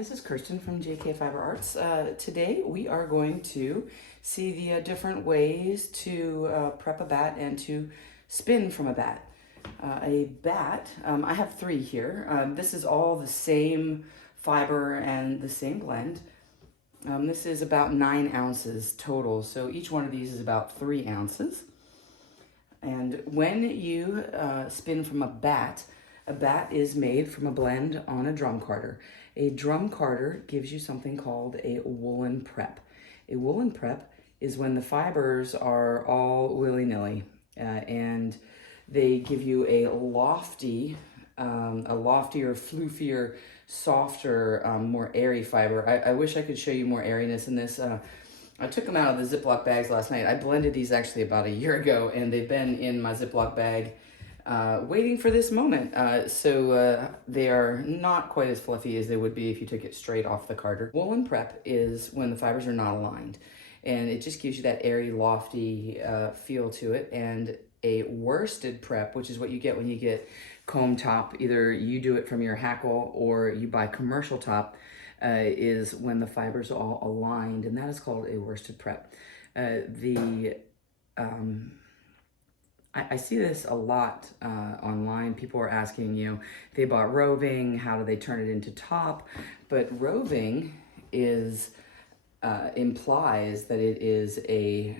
This is Kirsten from JK Fiber Arts. Today we are going to see the different ways to prep a bat and to spin from a bat. A bat, I have three here. This is all the same fiber and the same blend. This is about 9 ounces total, so each one of these is about 3 ounces. And when you spin from a bat is made from a blend on a drum carder. A drum carder gives you something called a woolen prep. A woolen prep is when the fibers are all willy-nilly and they give you a loftier, floofier, softer, more airy fiber. I wish I could show you more airiness in this. I took them out of the Ziploc bags last night. I blended these actually about a year ago, and they've been in my Ziploc bag waiting for this moment. So they are not quite as fluffy as they would be if you took it straight off the carder. Woolen prep is when the fibers are not aligned, and it just gives you that airy, lofty feel to it. And a worsted prep, which is what you get when you get comb top, either you do it from your hackle or you buy commercial top, is when the fibers are all aligned, and that is called a worsted prep. I see this a lot online. People are asking, they bought roving, how do they turn it into top? But roving implies that it is a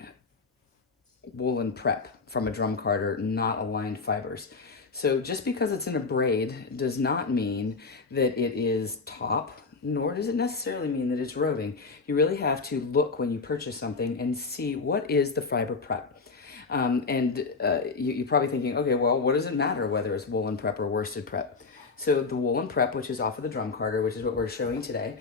woolen prep from a drum carder, not aligned fibers. So just because it's in a braid does not mean that it is top, nor does it necessarily mean that it's roving. You really have to look when you purchase something and see what is the fiber prep. You're probably thinking, okay, well, what does it matter whether it's woolen prep or worsted prep? So the woolen prep, which is off of the drum carder, which is what we're showing today,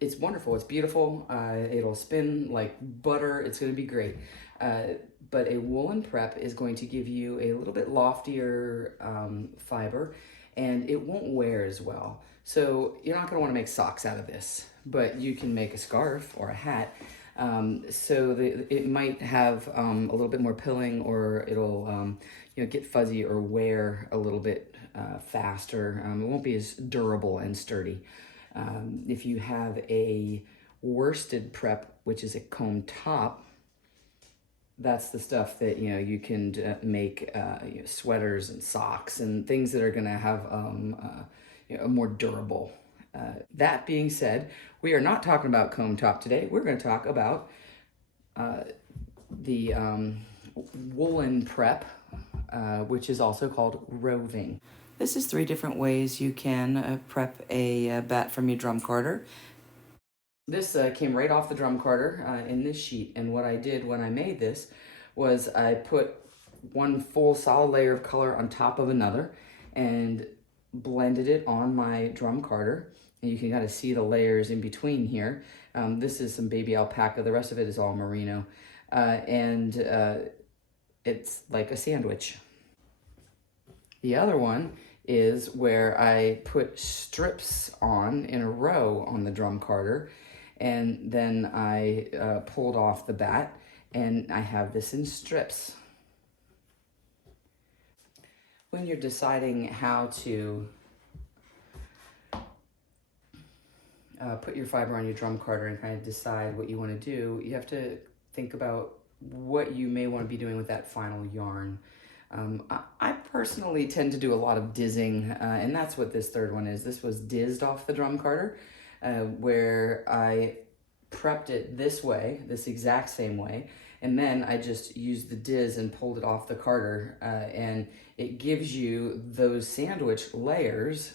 it's wonderful, it's beautiful, it'll spin like butter, it's gonna be great. But a woolen prep is going to give you a little bit loftier fiber, and it won't wear as well. So you're not gonna wanna make socks out of this, but you can make a scarf or a hat. It might have a little bit more pilling, or it'll get fuzzy or wear a little bit faster. It won't be as durable and sturdy. If you have a worsted prep, which is a comb top, that's the stuff that you can make sweaters and socks and things that are going to have a more durable. That being said, we are not talking about comb top today. We're going to talk about the woolen prep, which is also called roving. This is 3 different ways you can prep a bat from your drum carder. This came right off the drum carder in this sheet, and what I did when I made this was I put one full solid layer of color on top of another and blended it on my drum carder. And you can kind of see the layers in between here. This is some baby alpaca. The rest of it is all merino. It's like a sandwich. The other one is where I put strips on in a row on the drum carder, and then I pulled off the bat, and I have this in strips. When you're deciding how to put your fiber on your drum carder and kind of decide what you want to do, you have to think about what you may want to be doing with that final yarn. I personally tend to do a lot of dizzing, and that's what this third one is. This was dizzed off the drum carder, where I prepped it this way, this exact same way, and then I just used the diz and pulled it off the carder, and it gives you those sandwich layers,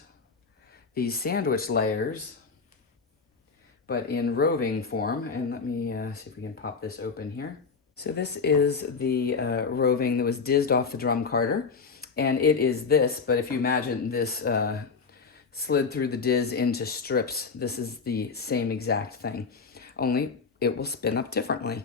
but in roving form. And let me see if we can pop this open here. So this is the roving that was dizzed off the drum carder, and it is this, but if you imagine this slid through the diz into strips, this is the same exact thing, only it will spin up differently.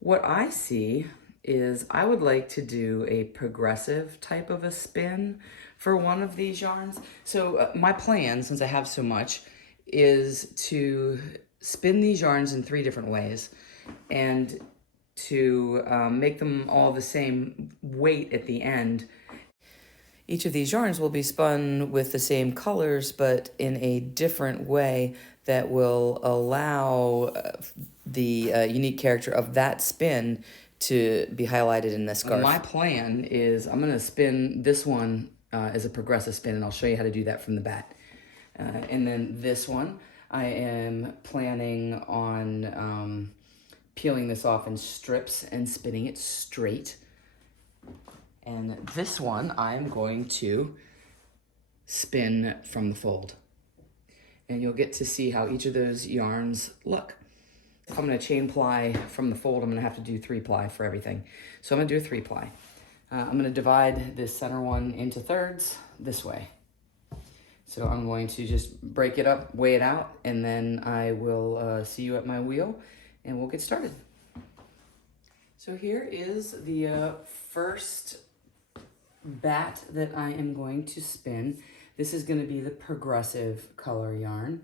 What I see is I would like to do a progressive type of a spin for one of these yarns. So my plan, since I have so much, is to spin these yarns in 3 different ways, and to make them all the same weight at the end. Each of these yarns will be spun with the same colors, but in a different way that will allow the unique character of that spin to be highlighted in this scarf. My plan is I'm going to spin this one as a progressive spin, and I'll show you how to do that from the Batt. And then this one, I am planning on peeling this off in strips and spinning it straight. And this one, I'm going to spin from the fold. And you'll get to see how each of those yarns look. If I'm going to chain ply from the fold, I'm going to have to do 3-ply for everything. So I'm going to do a 3-ply. I'm going to divide this center one into thirds this way. So I'm going to just break it up, weigh it out, and then I will see you at my wheel, and we'll get started. So here is the first Batt that I am going to spin. This is going to be the progressive color yarn.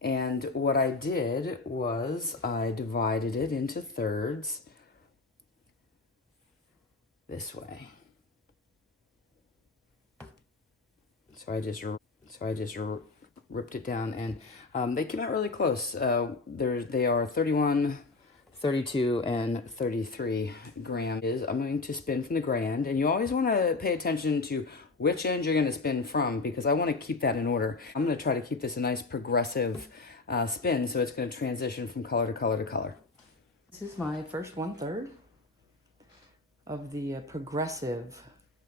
And what I did was I divided it into thirds this way. So I just ripped it down, and they came out really close. They are 31, 32, and 33 grams. I'm going to spin from the gray end, and you always want to pay attention to which end you're going to spin from, because I want to keep that in order. I'm going to try to keep this a nice progressive spin, so it's going to transition from color to color to color. This is my first 1/3 of the progressive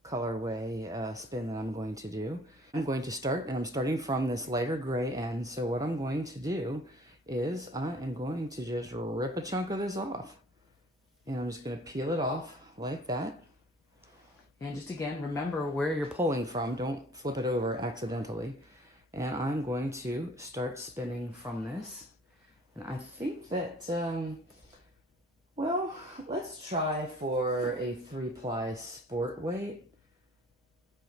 colorway spin that I'm going to do. I'm going to start, and I'm starting from this lighter gray end, so what I'm going to do is I am going to just rip a chunk of this off. And I'm just going to peel it off like that. And just again, remember where you're pulling from. Don't flip it over accidentally. And I'm going to start spinning from this. And I think that, well, let's try for a 3-ply sport weight.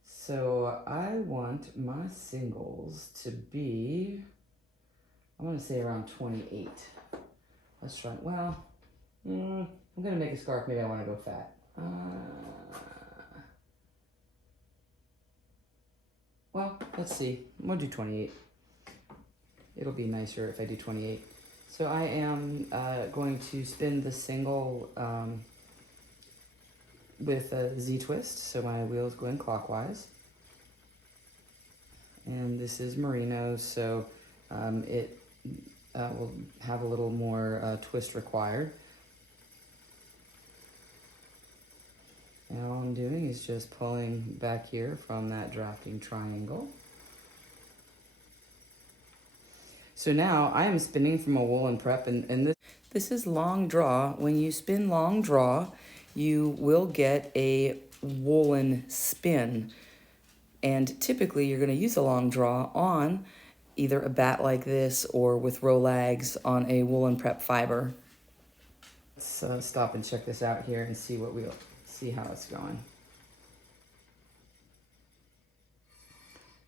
So I want my singles to be, I'm going to say around 28. Let's try, well, I'm going to make a scarf. Maybe I want to go fat. Well, let's see. I'm going to do 28. It'll be nicer if I do 28. So I am going to spin the single with a Z-twist. So my wheels go in clockwise. And this is merino, so it will have a little more twist required. And all I'm doing is just pulling back here from that drafting triangle. So now I am spinning from a woolen prep, and this is long draw. When you spin long draw, you will get a woolen spin. And typically you're going to use a long draw on either a Batt like this or with Rolags on a woolen prep fiber. Let's stop and check this out here and see how it's going.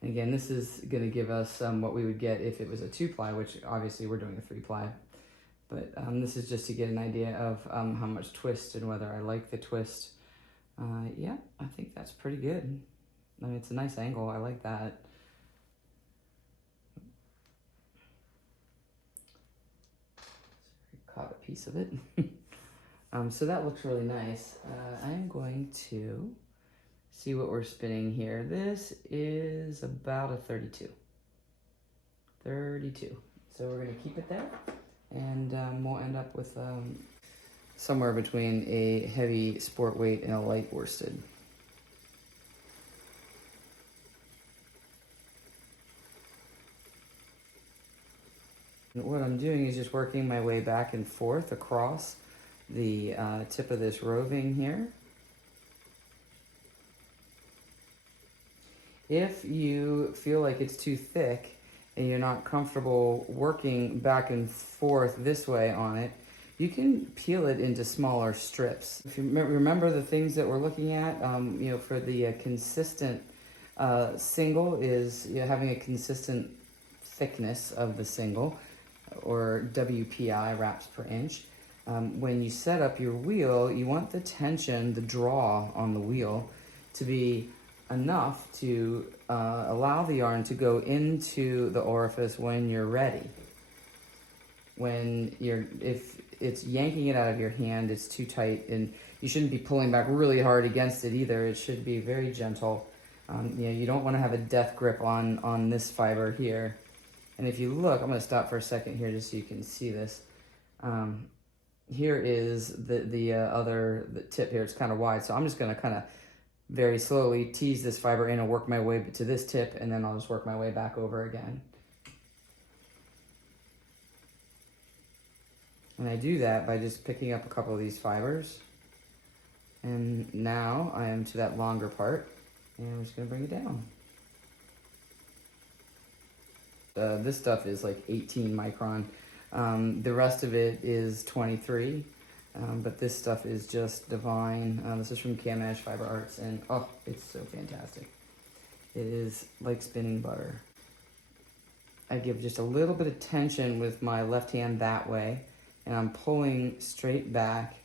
And again, this is going to give us what we would get if it was a 2-ply, which obviously we're doing a 3-ply. But this is just to get an idea of how much twist and whether I like the twist. Yeah, I think that's pretty good. I mean, it's a nice angle. I like that. Caught a piece of it. So that looks really nice. I'm going to see what we're spinning here. This is about a 32. 32. So we're going to keep it there. And we'll end up with somewhere between a heavy sport weight and a light worsted. And what I'm doing is just working my way back and forth across the tip of this roving here. If you feel like it's too thick and you're not comfortable working back and forth this way on it, you can peel it into smaller strips. If you remember the things that we're looking at, for the consistent single is having a consistent thickness of the single, or WPI, wraps per inch. When you set up your wheel, you want the tension, the draw on the wheel to be enough to allow the yarn to go into the orifice when you're ready. If it's yanking it out of your hand, it's too tight, and you shouldn't be pulling back really hard against it either. It should be very gentle. You don't want to have a death grip on this fiber here. And if you look, I'm going to stop for a second here just so you can see this. Here is the tip here. It's kind of wide, so I'm just going to kind of very slowly tease this fiber in and work my way to this tip, and then I'll just work my way back over again. And I do that by just picking up a couple of these fibers. And now I am to that longer part, and I'm just going to bring it down. This stuff is like 18 micron. The rest of it is 23. But this stuff is just divine. This is from Cam Fiber Arts, and oh, it's so fantastic. It is like spinning butter. I give just a little bit of tension with my left hand that way, and I'm pulling straight back,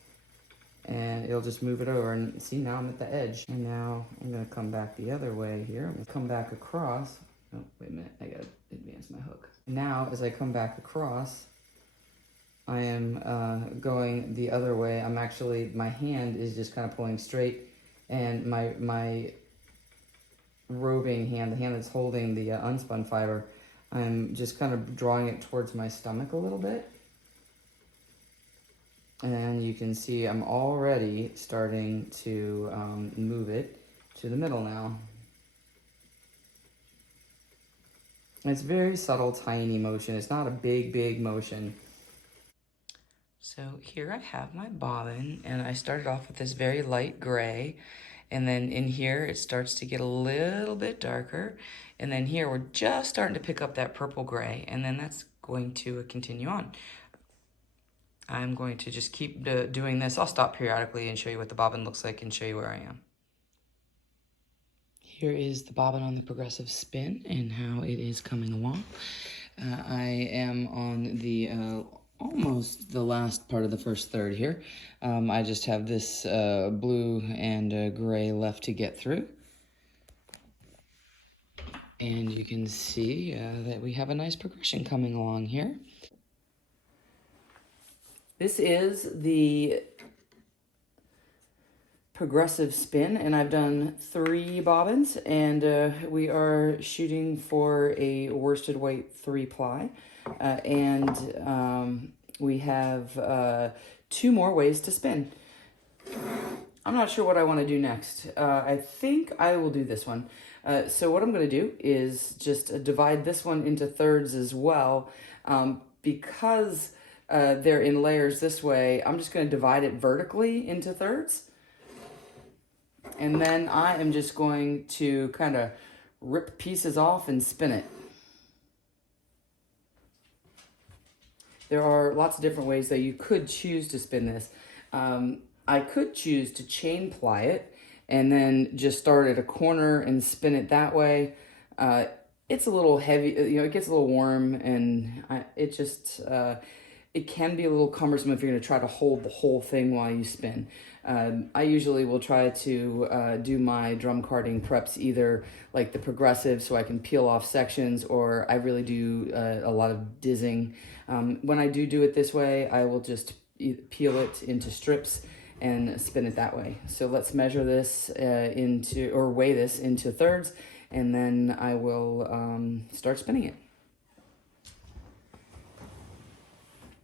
and it'll just move it over. And see, now I'm at the edge. And now I'm gonna come back the other way here. I'm gonna come back across. Oh, wait a minute, I gotta advance my hook. Now, as I come back across, I am going the other way. I'm actually, my hand is just kind of pulling straight, and my roving hand, the hand that's holding the unspun fiber, I'm just kind of drawing it towards my stomach a little bit. And you can see I'm already starting to move it to the middle now. And it's very subtle, tiny motion. It's not a big motion. So here I have my bobbin, and I started off with this very light gray, and then in here it starts to get a little bit darker, and then here we're just starting to pick up that purple gray, and then that's going to continue on. I'm going to just keep doing this. I'll stop periodically and show you what the bobbin looks like and show you where I am. Here is the bobbin on the progressive spin and how it is coming along. I am on the almost the last part of the first third here. I just have this blue and gray left to get through. And you can see that we have a nice progression coming along here. This is the progressive spin, and I've done 3 bobbins, and we are shooting for a worsted weight 3-ply, and we have 2 more ways to spin. I'm not sure what I want to do next. I think I will do this one. So what I'm going to do is just divide this one into thirds as well, because they're in layers this way. I'm just going to divide it vertically into thirds. And then I am just going to kind of rip pieces off and spin it. There are lots of different ways that you could choose to spin this. I could choose to chain ply it and then just start at a corner and spin it that way. It's a little heavy, it gets a little warm, and it can be a little cumbersome if you're going to try to hold the whole thing while you spin. I usually will try to do my drum carding preps either like the progressive so I can peel off sections, or I really do a lot of dizzing. When I do it this way, I will just peel it into strips and spin it that way. So let's measure this weigh this into thirds, and then I will start spinning it.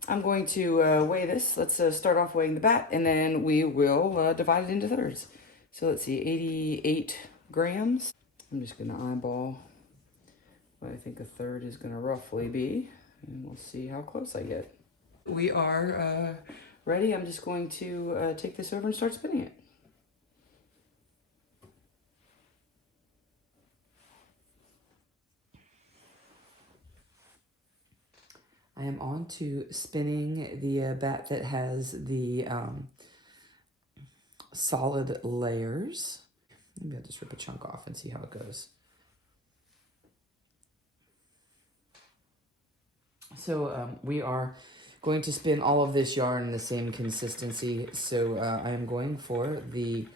I'm going to weigh this. Let's start off weighing the bat, and then we will divide it into thirds. So let's see, 88 grams. I'm just going to eyeball what I think a third is going to roughly be, and we'll see how close I get. We are ready. I'm just going to take this over and start spinning it. I am on to spinning the bat that has the solid layers. Maybe I'll just rip a chunk off and see how it goes. So we are going to spin all of this yarn in the same consistency. So I am going for the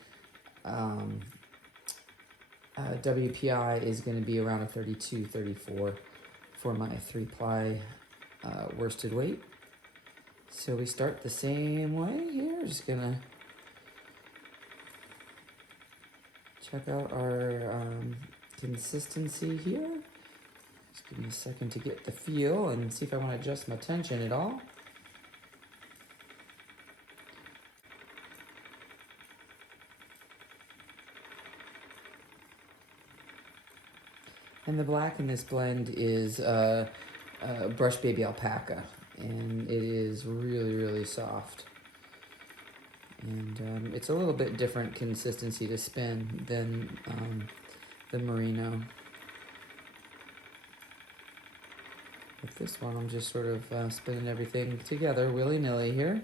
WPI is going to be around a 32, 34 for my 3-ply worsted weight. So we start the same way here. Just gonna check out our consistency here. Just give me a second to get the feel and see if I want to adjust my tension at all. And the black in this blend is Brush Baby Alpaca, and it is really, really soft. And it's a little bit different consistency to spin than the merino. With this one, I'm just sort of spinning everything together willy-nilly here.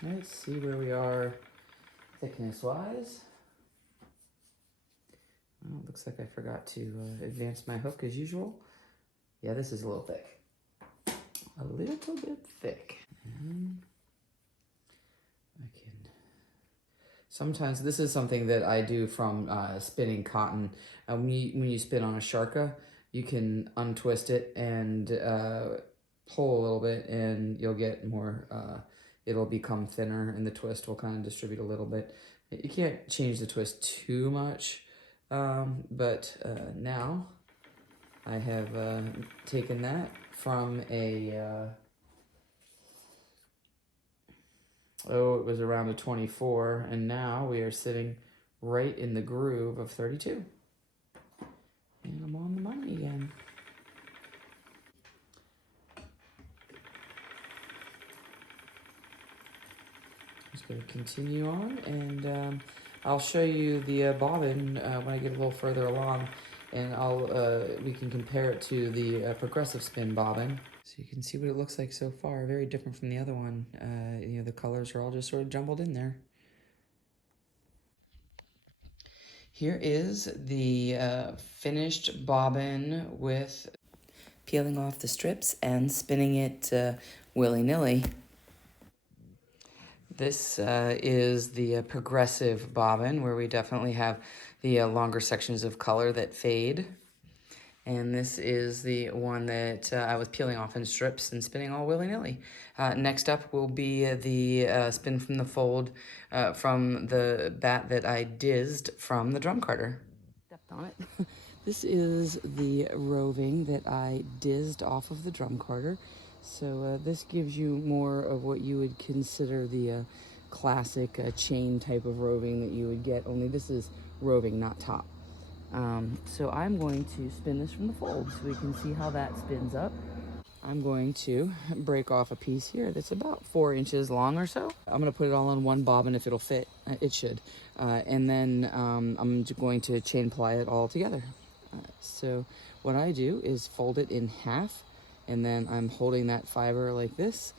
Let's see where we are thickness-wise. Oh, looks like I forgot to advance my hook as usual. Yeah, this is a little thick. A little bit thick. And I can... Sometimes this is something that I do from spinning cotton. When you spin on a sharka, you can untwist it and pull a little bit, and you'll get more... it'll become thinner, and the twist will kind of distribute a little bit. You can't change the twist too much, but now I have taken that from a, it was around a 24, and now we are sitting right in the groove of 32. And I'm on the money again. Just going to continue on, and I'll show you the bobbin when I get a little further along, and we can compare it to the progressive spin bobbin. So you can see what it looks like so far. Very different from the other one. You know, the colors are all just sort of jumbled in there. Here is the finished bobbin with peeling off the strips and spinning it willy-nilly. This is the progressive bobbin, where we definitely have the longer sections of color that fade. And this is the one that I was peeling off in strips and spinning all willy-nilly. Next up will be the spin from the fold from the Batt that I dizzed from the drum carter. Stepped on it. This is the roving that I dizzed off of the drum carter. So this gives you more of what you would consider the classic chain type of roving that you would get, only this is roving, not top. So I'm going to spin this from the fold so we can see how that spins up. I'm going to break off a piece here that's about 4 inches long or so. I'm going to put it all on one bobbin if it'll fit. It should. And then I'm going to chain ply it all together. So what I do is fold it in half, and then I'm holding that fiber like this,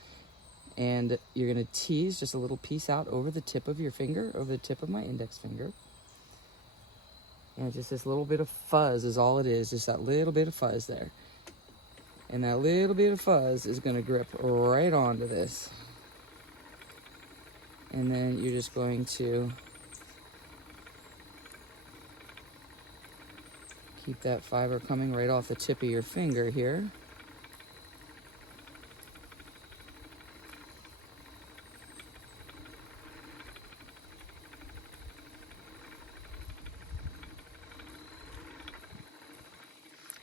and you're going to tease just a little piece out over the tip of your finger, over the tip of my index finger. And just this little bit of fuzz is all it is, just that little bit of fuzz there. And that little bit of fuzz is going to grip right onto this. And then you're just going to keep that fiber coming right off the tip of your finger here.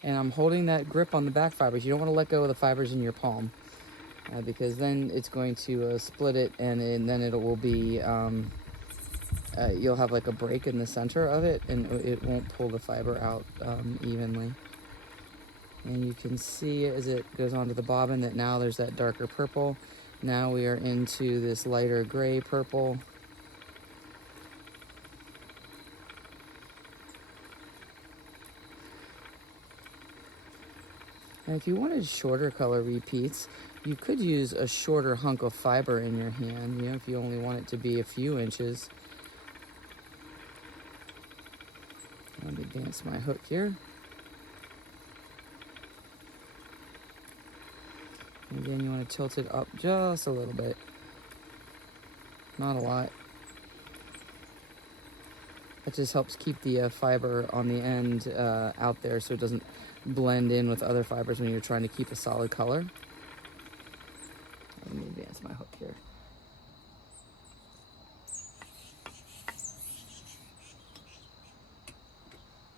And I'm holding that grip on the back fibers. You don't want to let go of the fibers in your palm because then it's going to split it, and then it will be, you'll have like a break in the center of it, and it won't pull the fiber out evenly. And you can see as it goes onto the bobbin that now there's that darker purple. Now we are into this lighter gray purple. And if you wanted shorter color repeats, you could use a shorter hunk of fiber in your hand, you know, if you only want it to be a few inches. Let me advance my hook here. And again, you want to tilt it up just a little bit. Not a lot. That just helps keep the fiber on the end out there so it doesn't blend in with other fibers when you're trying to keep a solid color. Let me advance my hook here.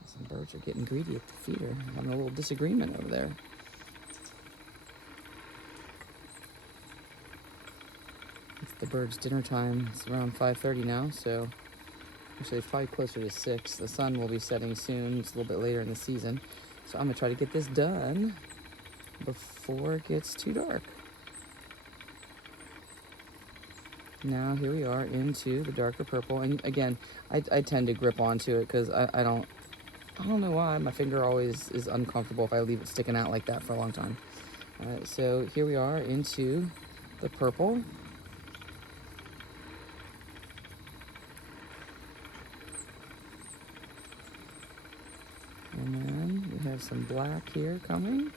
Some birds are getting greedy at the feeder. Having a little disagreement over there. It's the birds' dinner time. It's around 5:30 now, so actually it's probably closer to 6. The sun will be setting soon. It's a little bit later in the season. So I'm gonna try to get this done before it gets too dark. Now here we are into the darker purple, and again, I tend to grip onto it because I don't know why my finger always is uncomfortable if I leave it sticking out like that for a long time. So here we are into the purple. And then we have some black here coming.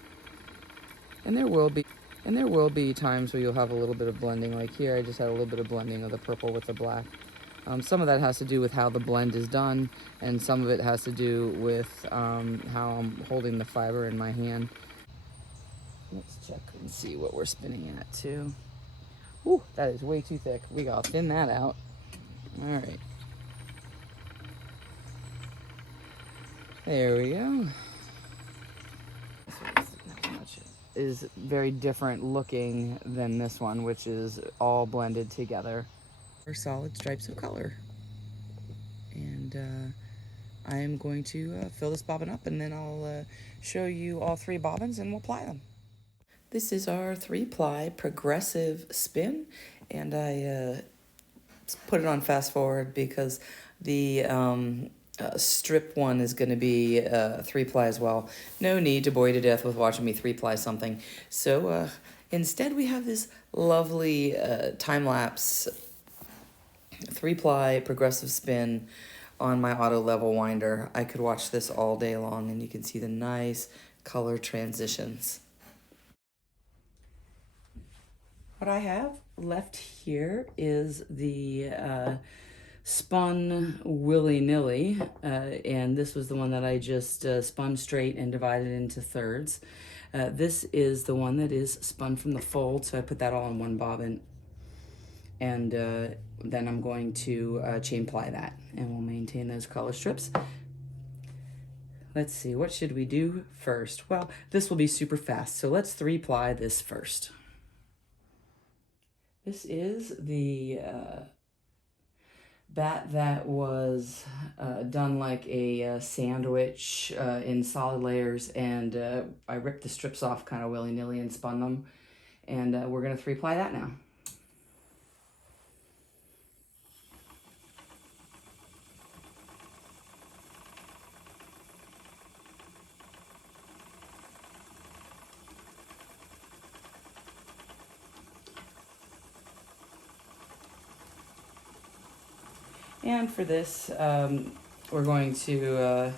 And there will be times where you'll have a little bit of blending. Like here, I just had a little bit of blending of the purple with the black. Some of that has to do with how the blend is done, and some of it has to do with how I'm holding the fiber in my hand. Let's check and see what we're spinning at too. Ooh, that is way too thick. We gotta thin that out. All right. There we go. Is very different looking than this one, which is all blended together. For solid stripes of color. And I am going to fill this bobbin up, and then I'll show you all 3 bobbins and we'll ply them. This is our 3-ply progressive spin, and I put it on fast forward because the strip one is going to be 3-ply as well. No need to bore you to death with watching me 3-ply something. So instead we have this lovely time-lapse 3-ply progressive spin on my auto level winder. I could watch this all day long, and you can see the nice color transitions. What I have left here is the spun willy-nilly, and this was the one that I just spun straight and divided into thirds. This is the one that is spun from the fold, so I put that all in one bobbin, and then I'm going to chain ply that, and we'll maintain those color strips. Let's see, what should we do first? Well, this will be super fast, so let's 3-ply this first. This is the Batt that was done like a sandwich in solid layers, and I ripped the strips off kind of willy-nilly and spun them, and we're going to 3-ply that now. And for this, we're going to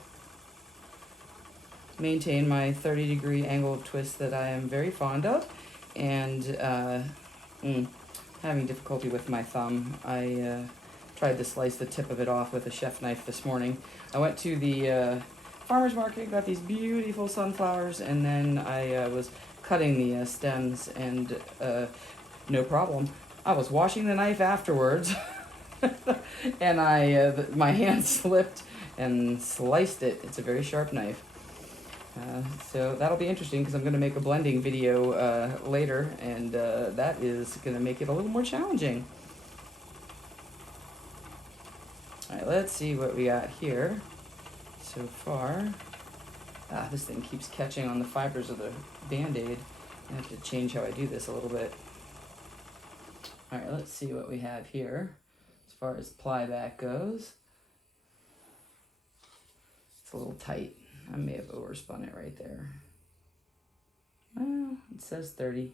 maintain my 30-degree angle of twist that I am very fond of, and having difficulty with my thumb. I tried to slice the tip of it off with a chef knife this morning. I went to the farmer's market, got these beautiful sunflowers, and then I was cutting the stems, and no problem. I was washing the knife afterwards. And my hand slipped and sliced it. It's a very sharp knife. So that'll be interesting because I'm going to make a blending video later, and that is going to make it a little more challenging. All right, let's see what we got here so far. This thing keeps catching on the fibers of the Band-Aid. I have to change how I do this a little bit. All right, let's see what we have here. As far as ply back goes, it's a little tight. I may have overspun it right there. Well, it says 30.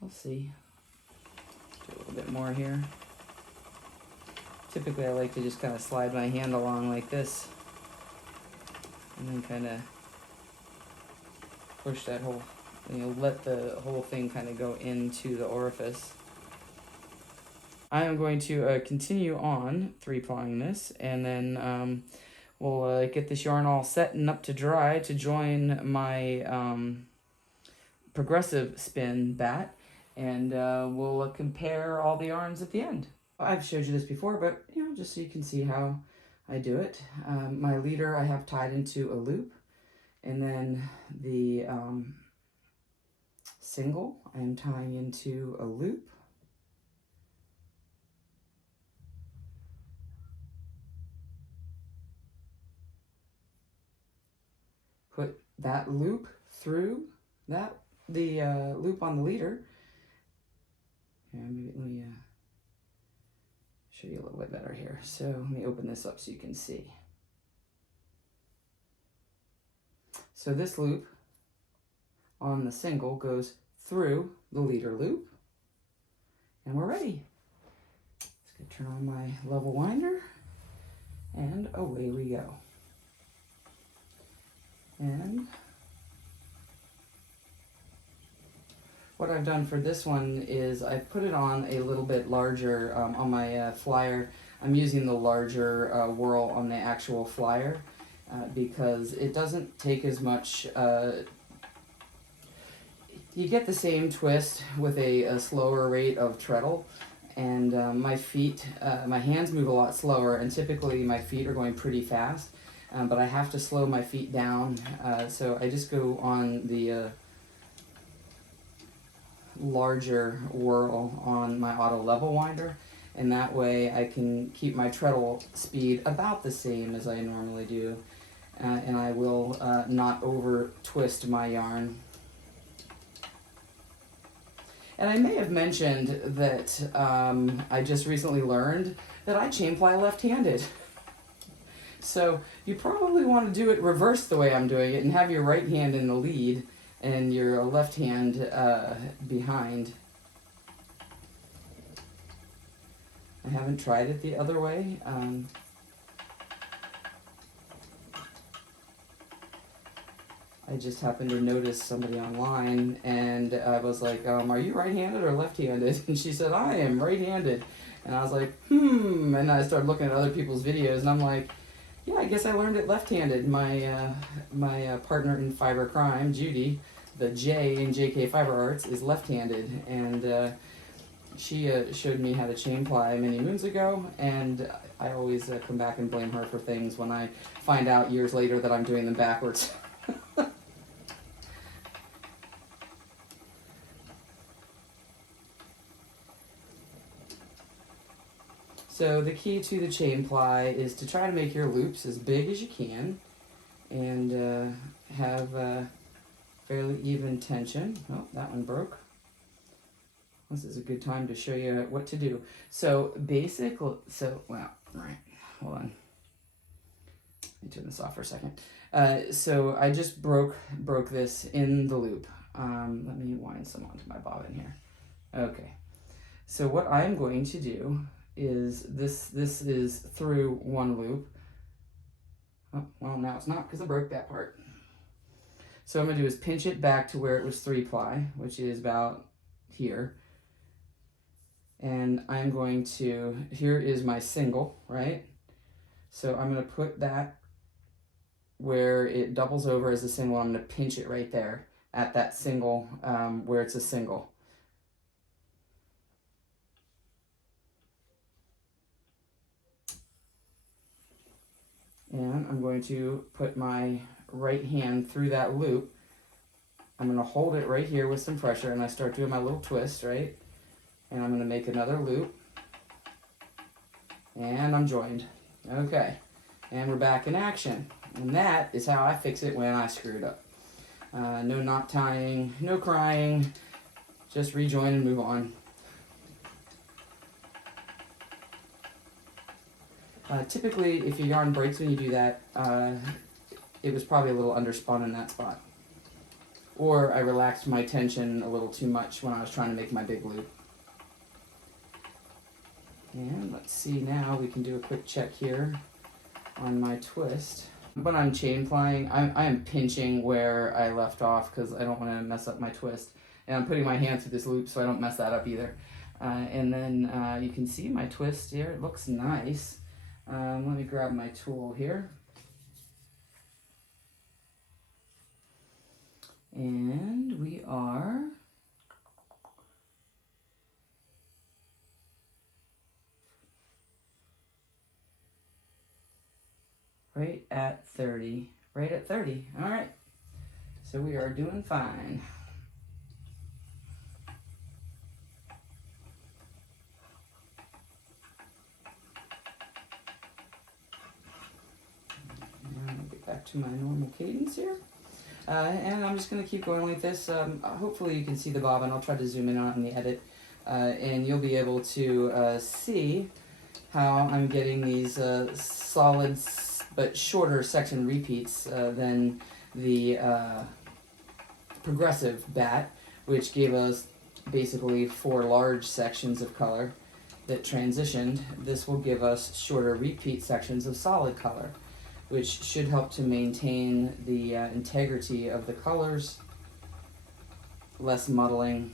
We'll see. Do a little bit more here. Typically I like to just kind of slide my hand along like this, and then kind of push that whole And you'll let the whole thing kind of go into the orifice. I am going to continue on 3-plying this, and then we'll get this yarn all set and up to dry to join my progressive spin bat, and we'll compare all the yarns at the end. I've showed you this before, but just so you can see how I do it. My leader I have tied into a loop, and then the single I'm tying into a loop. Put that loop through the loop on the leader. And maybe let me show you a little bit better here. So let me open this up so you can see. So this loop on the single goes through the leader loop, and we're ready. Let's go turn on my level winder, and away we go. And what I've done for this one is I've put it on a little bit larger on my flyer. I'm using the larger whirl on the actual flyer because it doesn't take as much. You get the same twist with a slower rate of treadle, and my hands move a lot slower, and typically my feet are going pretty fast. But I have to slow my feet down, so I just go on the larger whirl on my auto level winder, and that way I can keep my treadle speed about the same as I normally do, and I will not over twist my yarn. And I may have mentioned that I just recently learned that I chain ply left-handed. So you probably want to do it reverse the way I'm doing it and have your right hand in the lead and your left hand behind. I haven't tried it the other way. I just happened to notice somebody online, and I was like, are you right-handed or left-handed? And she said, I am right-handed. And I was like, and I started looking at other people's videos, and I'm like, yeah, I guess I learned it left-handed. My partner in fiber crime, Judy, the J in JK Fiber Arts, is left-handed, and she showed me how to chain ply many moons ago, and I always come back and blame her for things when I find out years later that I'm doing them backwards. So the key to the chain ply is to try to make your loops as big as you can and have fairly even tension. Oh, that one broke. This is a good time to show you what to do. So well, right, hold on. Let me turn this off for a second. So I just broke this in the loop. Let me wind some onto my bobbin here. Okay, so what I'm going to do is this is through one loop. Oh, well, now it's not because I broke that part. So what I'm going to do is pinch it back to where it was 3-ply, which is about here. And I'm going to, here is my single, right? So I'm going to put that where it doubles over as a single. I'm going to pinch it right there at that single where it's a single. And I'm going to put my right hand through that loop. I'm going to hold it right here with some pressure, and I start doing my little twist, right? And I'm going to make another loop. And I'm joined. Okay. And we're back in action. And that is how I fix it when I screwed up. No knot tying, no crying, just rejoin and move on. Typically, if your yarn breaks when you do that, it was probably a little underspun in that spot. Or I relaxed my tension a little too much when I was trying to make my big loop. And let's see now, we can do a quick check here on my twist. When I'm chain plying, I am pinching where I left off because I don't want to mess up my twist. And I'm putting my hand through this loop so I don't mess that up either. And then you can see my twist here. It looks nice. Let me grab my tool here. And we are right at 30. Right at 30. All right. So we are doing fine. Get back to my normal cadence here. And I'm just going to keep going like this. Hopefully you can see the bobbin. I'll try to zoom in on it in the edit. And you'll be able to see how I'm getting these solid but shorter section repeats than the progressive Batt, which gave us basically 4 large sections of color that transitioned. This will give us shorter repeat sections of solid color, which should help to maintain the integrity of the colors, less muddling.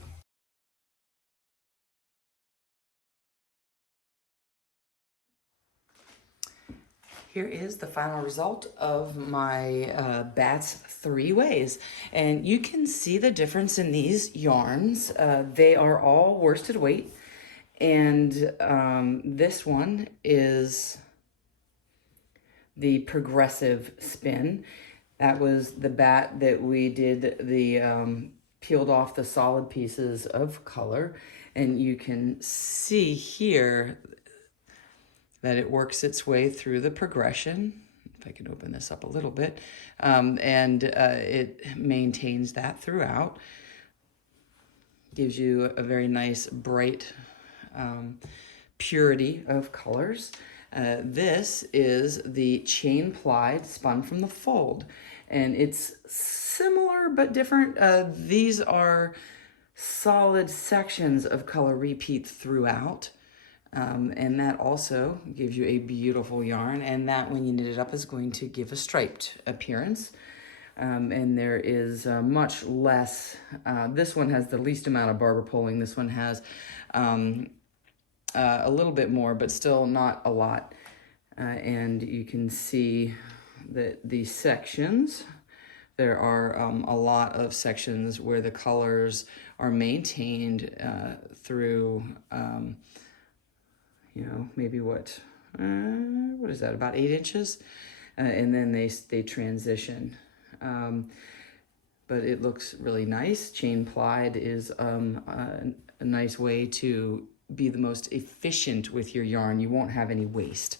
Here is the final result of my Batt's 3 ways. And you can see the difference in these yarns. They are all worsted weight. And this one is the progressive spin. That was the Batt that we did the peeled off the solid pieces of color. And you can see here that it works its way through the progression. If I can open this up a little bit. It maintains that throughout. Gives you a very nice, bright purity of colors. This is the chain plied spun from the fold. And it's similar but different. These are solid sections of color repeat throughout. And that also gives you a beautiful yarn, and that when you knit it up is going to give a striped appearance. And there is much less, this one has the least amount of barber pulling. This one has a little bit more, but still not a lot. And you can see that these sections, there are a lot of sections where the colors are maintained through maybe what is that, about 8 inches? And then they transition. But it looks really nice. Chain plied is a nice way to be the most efficient with your yarn. You won't have any waste.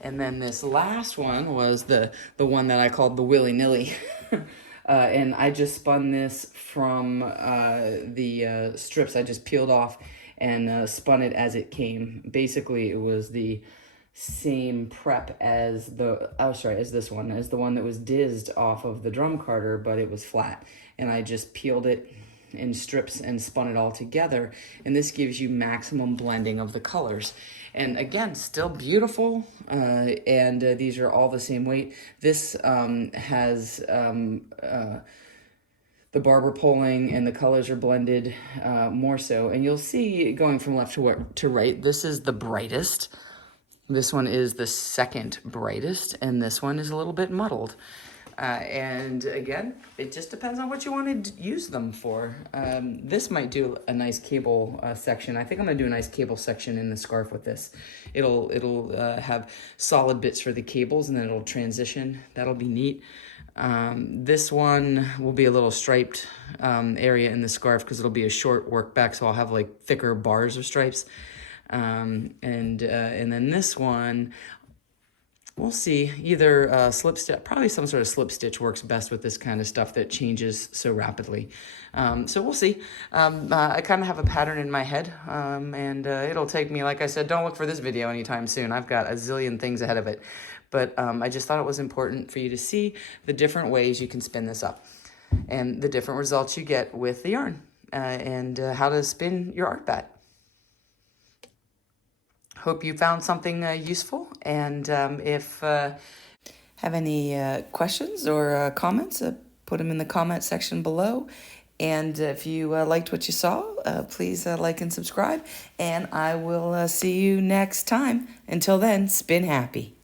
And then this last one was the one that I called the willy-nilly. And I just spun this from the strips I just peeled off and spun it as it came. Basically, it was the same prep as this one, as the one that was dizzed off of the drum carder, but it was flat. And I just peeled it in strips and spun it all together. And this gives you maximum blending of the colors. And again, still beautiful. These are all the same weight. This has the barber pulling, and the colors are blended more so. And you'll see going from left to right, this is the brightest. This one is the second brightest, and this one is a little bit muddled. And again, it just depends on what you want to use them for. This might do a nice cable section. I think I'm gonna do a nice cable section in the scarf with this. It'll have solid bits for the cables, and then it'll transition. That'll be neat. This one will be a little striped area in the scarf because it'll be a short work back, so I'll have like thicker bars of stripes. And then this one, we'll see, either slip stitch, probably some sort of slip stitch works best with this kind of stuff that changes so rapidly. So we'll see. I kind of have a pattern in my head, and it'll take me, like I said, don't look for this video anytime soon. I've got a zillion things ahead of it. But I just thought it was important for you to see the different ways you can spin this up and the different results you get with the yarn and how to spin your art bat. Hope you found something useful, and if have any questions or comments, put them in the comment section below. And if you liked what you saw, please like and subscribe. And I will see you next time. Until then, spin happy.